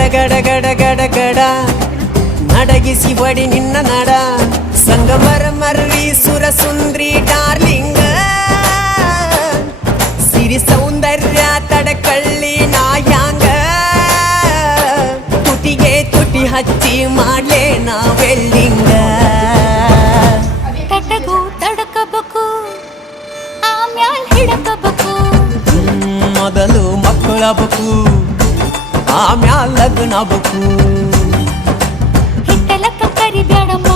ಗಡ ಗಡ ಗಡ ಗಡ ಗಡ ನಡಗಿಸಿ ಒಡಿ ನಿನ್ನ ನಡ ಸಂಗಮರ ಮರ್ರಿ ಸುರ ಸುಂದ್ರಿ ಡಾರ್ಲಿಂಗ ಸಿರಿ ಸೌಂದರ್ಯ ತಡಕಳ್ಳಿ ನಾಯಾಂಗ ತುಟಿಗೆ ತುಟಿ ಹಚ್ಚಿ ಮಾಡ್ಲೇ ನಾವೆಲ್ಲಿಂಗ ತಟಗೂ ತಡಕಬೇಕು ಆಮ್ಯಾಲ್ ಹಿಡಕಬೇಕು ಮೊದಲು ಮಕ್ಕಳಬೇಕು ಆಮ್ಯಾಲ್ ಲಗ್ನಬೇಕು ಹಿಟ್ಟಲಕ್ಕ ಕರಿಬ್ಯಾಡಮ್ಮ